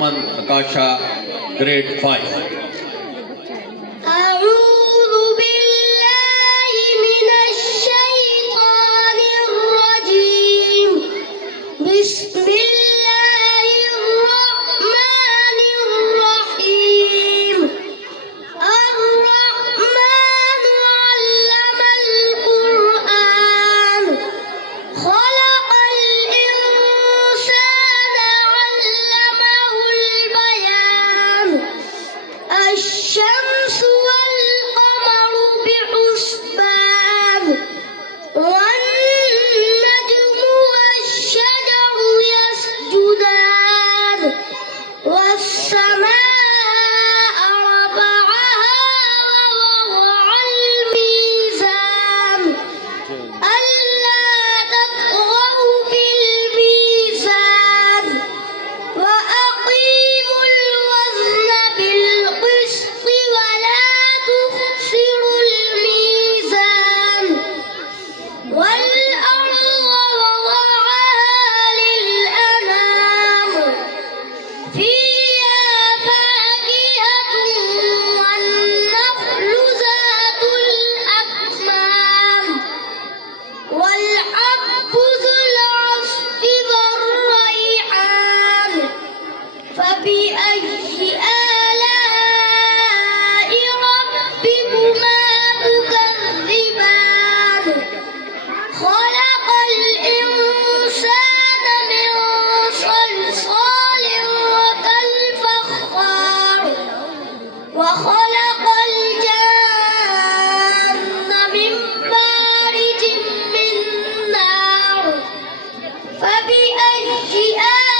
Rahman Akasha, grade 5. أعوذ بالله من الشيطان الرجيم. بسم الله الرحمن الرحيم. الرحمن علم القرآن. خلق الإنسان علمه البيان. الشمس والقمر بحسبان. والنجم والشجر يسجدان. والسماء رفعها ووضع الميزان. ألا تطغوا في الميزان. وأقيموا الوزن بالقسط ولا تخسروا الميزان. والأرض وضعها للأنام. فيها فاكهة والنخل ذات الأكمام. والحب ذو العصف والريحان. فبأي آلاء ربكما تكذبان. خلق الإنسان من صلصال كالفخار. وخلق الجن من مارج من نار. فبأي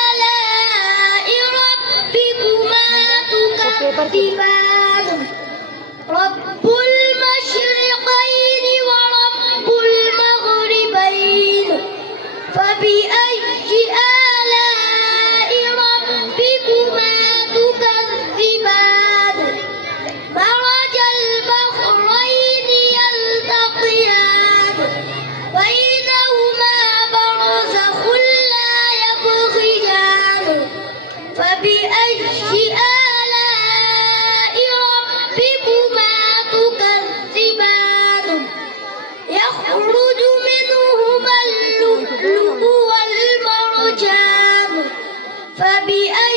آلاء ربكما تكذبان. رب المشرقين ورب المغربين. فبأي آلاء ربكما تكذبان. مرج البحرين يلتقيان. بينهما برزخ لا يبغيان. فبأي آلاء ربكما تكذبان. يخرج منهما اللؤلؤ والمرجان. فبأي